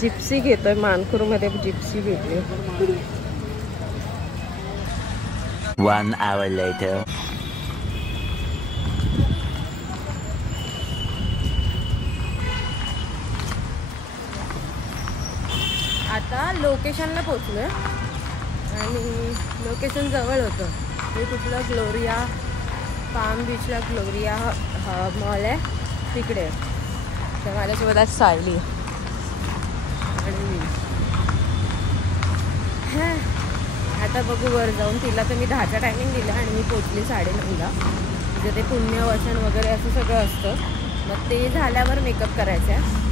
Gypsy घेतोय, मानखुर मध्ये Gypsy भेटली. 1 hour later. आता लोकेशनला पोचलोय आणि लोकेशन जवळ होतं. ते कुठलं ग्लोरिया पाम बीचला ग्लोरिया मॉल आहे तिकडे. तर माझ्यासोबत आज सायली आणि मी. आता बघू वर जाऊन. तिला तर मी 10चा टायमिंग दिला आणि मी पोचली 9:30ला. म्हणजे ते पुण्यवचन वगैरे असं सगळं असतं. मग ते झाल्यावर मेकअप करायचं आहे.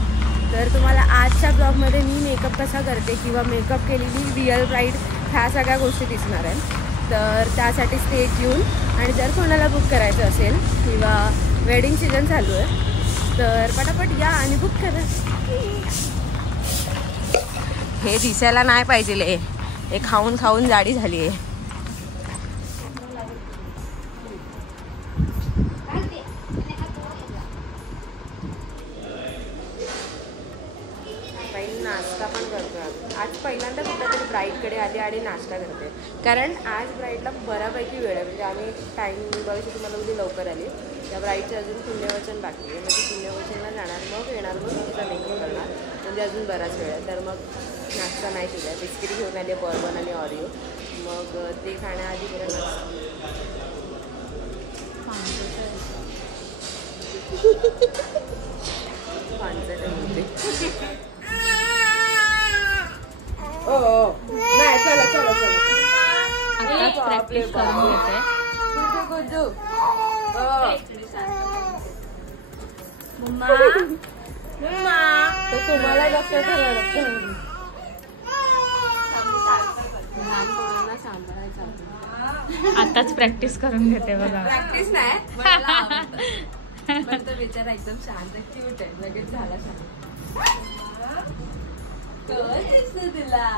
तर तुम्हाला आजच्या ब्लॉगमध्ये मी मेकअप कसा करते किंवा मेकअप केलेली रिअल ब्राईड ह्या सगळ्या गोष्टी दिसणार आहेत. तर त्यासाठी स्टे ट्यून. आणि जर कोणाला बुक करायचं असेल किंवा वेडिंग सीझन चालू आहे तर पटापट या आणि बुक करा. हे दिसायला नाही पाहिजे, हे खाऊन खाऊन जाडी झाली आहे. पहिला नाश्ता पण करतो. आज पहिल्यांदा कुठल्यातरी ब्राईडकडे आली आणि नाश्ता करते. कारण आज ब्राईडला बऱ्यापैकी वेळ आहे. म्हणजे आम्ही टाईम बघायची तुम्हाला उद्या लवकर आली. त्या ब्राईडचे अजून पुण्यवचन बाकी आहे. म्हणजे पुण्यवचनला जाणार, मग येणार, मग तिचा मेकअप करणार. म्हणजे अजून बराच वेळ आहे. तर मग नाश्ता नाही केला. बिस्किट घेऊन आली, बॉर्बन आणि ऑरिओ. मग ते खाण्याआधी बरं नाश्ता. नाही चला चला चला प्रॅक्टिस करून घेते. तुम्हाला लक्षात आताच प्रॅक्टिस करून घेते बघा. प्रॅक्टिस नाही पण तो बिचारा एकदम शांत क्यूट आहे. लगेच झाला शांत. तुला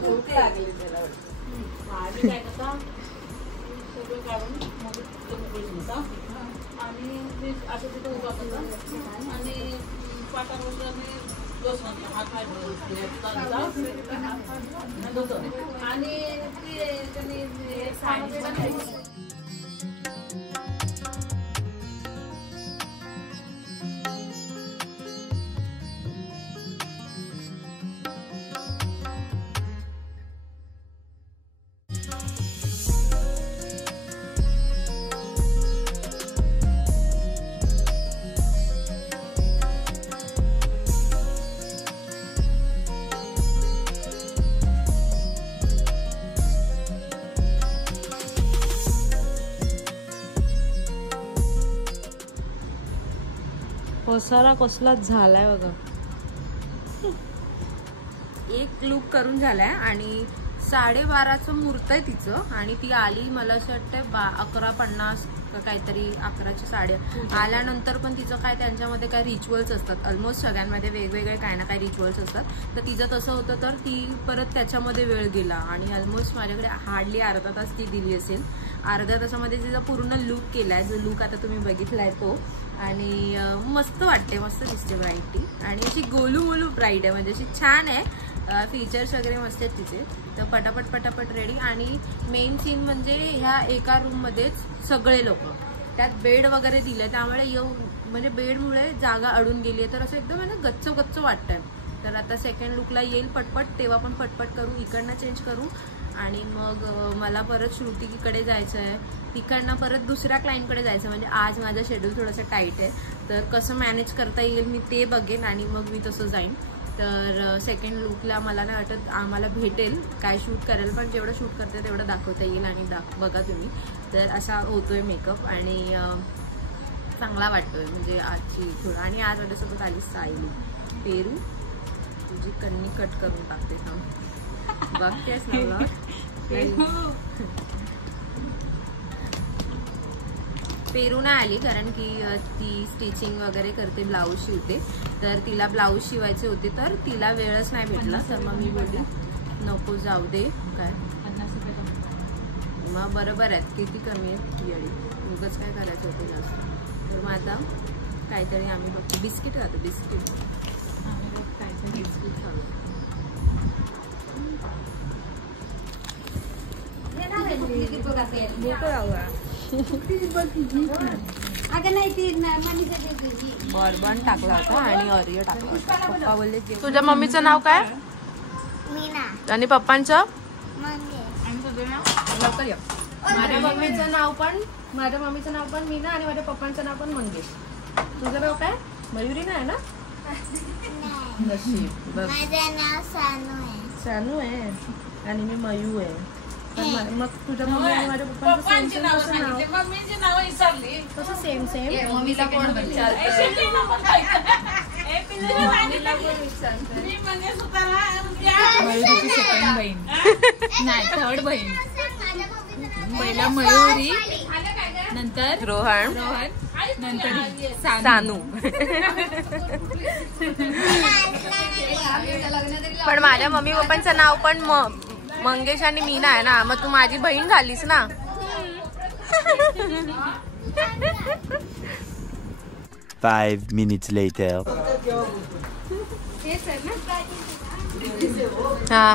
भूक लागली त्याला. पसारा कसलाच झालाय बघा. एक लुक करून झालाय आणि 12:30चं मुहूर्त आहे तिचं. आणि ती आली मला असं वाटतं 11:50 काहीतरी 11ची साडे. आल्यानंतर पण तिचं काय त्यांच्यामध्ये काय रिच्युअल्स असतात. ऑलमोस्ट सगळ्यांमध्ये वेगवेगळे काय ना काय रिच्युअल्स असतात. तर तिचं तसं होतं तर ती परत त्याच्यामध्ये वेळ गेला. आणि ऑलमोस्ट माझ्याकडे हार्डली अर्धा तास ती दिली असेल. अर्ध्या तासामध्ये तिचा पूर्ण लुक केलाय. जो लुक आता तुम्ही बघितलाय तो. आणि मस्त वाटते, मस्त दिसते ब्राईड ती. आणि अशी गोलू मोलू ब्राईड आहे. म्हणजे अशी छान आहे. फीचर्स वगैरे मस्त आहेत तिचे. तर पटापट पटापट रेडी. आणि मेन सीन म्हणजे ह्या एका रूममध्येच सगळे लोक. त्यात बेड वगैरे दिले त्यामुळे म्हणजे बेडमुळे जागा अडून गेली आहे. तर असं एकदम आहे ना गच्च गच्च वाटतंय. तर आता सेकंड लुकला येईल पटपट, तेव्हा पण पटपट करू. इकडनं चेंज करू आणि मग मला परत श्रुतिकीकडे जायचं आहे. तिकडनं परत दुसऱ्या क्लायंटकडे जायचं. म्हणजे आज माझं शेड्यूल थोडंसं टाईट आहे. तर कसं मॅनेज करता येईल मी ते बघेन आणि मग मी तसं जाईन. तर सेकंड लुकला मला नाही वाटत आम्हाला भेटेल काय शूट करेल. पण जेवढं शूट करते तेवढं दाखवता येईल. आणि बघा तुम्ही. तर असा होतोय मेकअप आणि चांगला वाटतोय. म्हणजे आजची थोडं. आणि आज माझ्यासोबत आली सायली. पेरू तुझी कन्नी कट करून टाकते सांग. बघतेस ना पेरू नाही आली कारण की ती स्टिचिंग वगैरे करते, ब्लाऊज शिवते. तर तिला ब्लाऊज शिवायचे होते तर तिला वेळच नाही भेटला. तर मग मी बोलली नको जाऊ दे. काय 50 रुपये मग बरोबर आहेत. किती कमी आहेत येडी. उगाच काय करायचं होतं जास्त. तर मग आता काहीतरी आम्ही बघतो बिस्किट खातो बिस्किट काहीतरी बिस्किट खाऊ बॉर्बन टाकला होता आणि ऑरिओ टाकला होता. पप्पा बोलले तुझ्या मम्मीचं नाव काय आणि पप्पांचं लवकर ये. माझ्या मम्मीचं नाव पण मीना आणि माझ्या पप्पांचं नाव पण मंगेश. तुझं नाव काय मयुरी नाही ना? माझं नाव सानू आहे आणि मी मयू आहे. मग तुझ्या मम्मी आणि माझ्या पप्पांचं नाव कसं सेम सेम. मम्मीला कोण मयुरीची सेकंड बहीण नाही थर्ड बहीण. पहिला मयुरी नंतर रोहन नंतर सानू. पण माझ्या मम्मी पप्पांचं नाव पण मंगेश आणि मीना आहे ना. मग तू माझी बहीण झालीस ना. Five minutes later. हा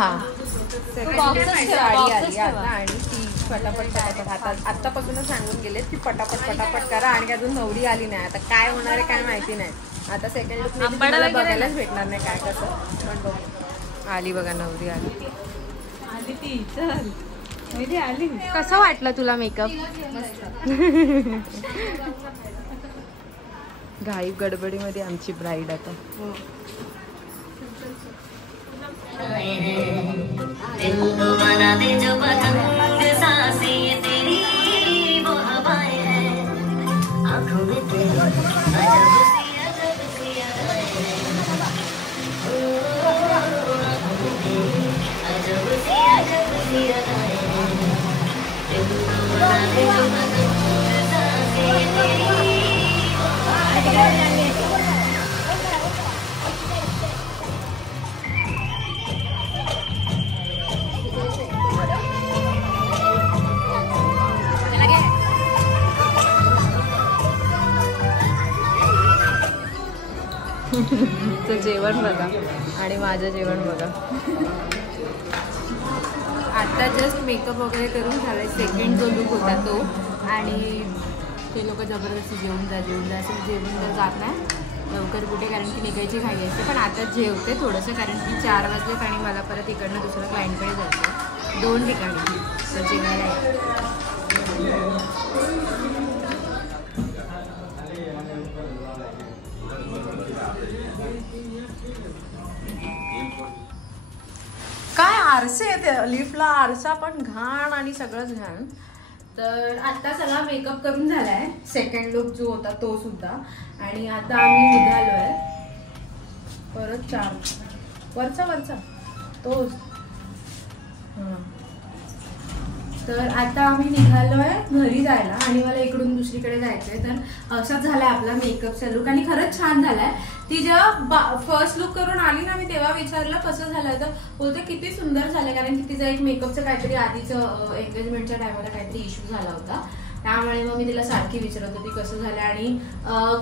आणि ती पटापट आतापासूनच सांगून गेले की पटापट करा. आणि अजून नवरी आली नाही. आता काय होणार आहे काय माहिती नाही. आता सेकंड लुक बघायलाच भेटणार नाही काय कसं. पण बघ आली बघा नवरी आली. ती चल आली. कसं वाटलं तुला मेकअप? घाई गडबडीमध्ये आमची ब्राईड आता. तुझं जेवण बघा आणि माझं जेवण बघा. आता जस्ट मेकअप वगैरे करून झालाय. सेकंड जो लुक होता तो. आणि ते लोक जबरदस्ती जेवून जा असं जेवण तर जात नाही लवकर कुठे कारण की निघायची घाई असते. पण आता जेवते थोडंसं कारण की 4 वाजलेत आणि मला परत इकडनं दुसऱ्या क्लायंटकडे जायचं 2 ठिकाणी तर जेवायला. काय आरसे आहेत लिफ्टला. आरसा पण घाण आणि सगळंच घाण. तर आता सगळा मेकअप करून झालाय. सेकंड लुक जो होता तो सुद्धा. आणि आता आम्ही निघालोय परत 4 वरचा तोच. तर आता आम्ही निघालोय घरी जायला आणि मला इकडून दुसरीकडे जायचंय. तर असाच झालाय आपला मेकअपचा लुक आणि खरंच छान झालाय. ती जेव्हा फर्स्ट लुक करून आली ना मी तेव्हा विचारलं कसं झालं तर बोलते किती सुंदर झालं कारण की तिचा एक मेकअपचं काहीतरी आधीचं एंगेजमेंटच्या टायमाला काहीतरी इश्यू झाला होता. त्यामुळे मग मी तिला सारखी विचारत होती कसं झालं. आणि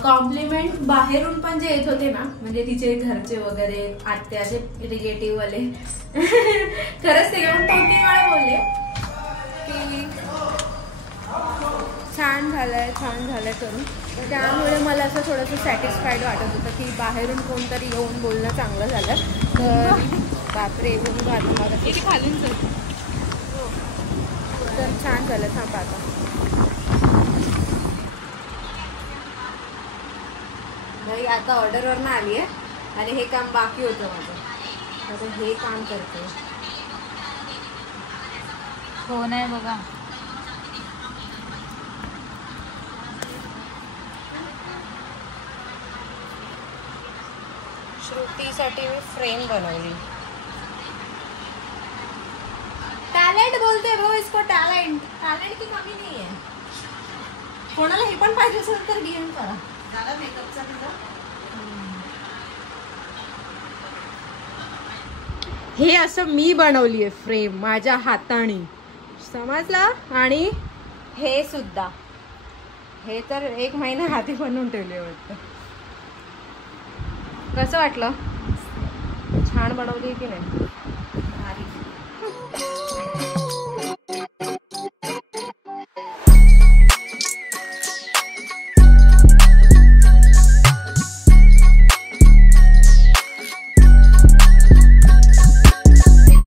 कॉम्प्लिमेंट बाहेरून पण जे येत होते ना म्हणजे तिचे घरचे वगैरे आत्याचे रिलेटिव्ह वाले खरंच ते घेऊन 2-3 वेळा बोलले की छान झालंय करून. तर त्यामुळे मला असं थोडंसं सॅटिस्फाईड वाटत होतं की बाहेरून कोणतरी येऊन बोलणं चांगलं झालं. तर बापरे येऊन खालून तर छान झालं. थांब आता नाही आता ऑर्डरवरनं आली आहे आणि हे काम बाकी होतं माझं. आता हे काम करते. हो नाही बघा श्रुतीसाठी मी फ्रेम बनवली. टॅलेंट बोलते ब्रो इसको. टॅलेंट की कमी नाही आहे. कोणाला हे पण पाहिजे असेल तर डीएम करा. हे असं मी बनवली आहे फ्रेम माझ्या हाताने समजलं. आणि हे सुद्धा हे तर 1 महिना हाती बनवून ठेवले होते. कसं वाटलं? छान बनवली की नाही? भारी.